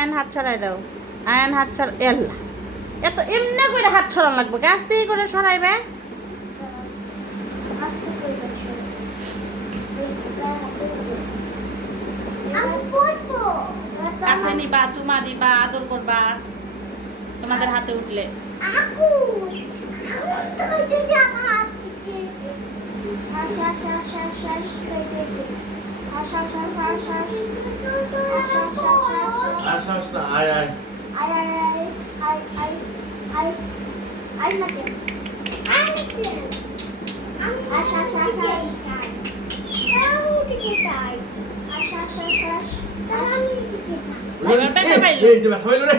আয়ান হাত ছড়াই দাও। আয়ান হাত ছড়া এল্লা এত এমনি করে হাত ছড়ানো লাগবে, গাছ থেকে করে ছড়াইবে। কাছে নিবা, চুমা দিবা, আদর করবা তোমাদের হাতে উঠলে। ব্যথা পাইলো রে।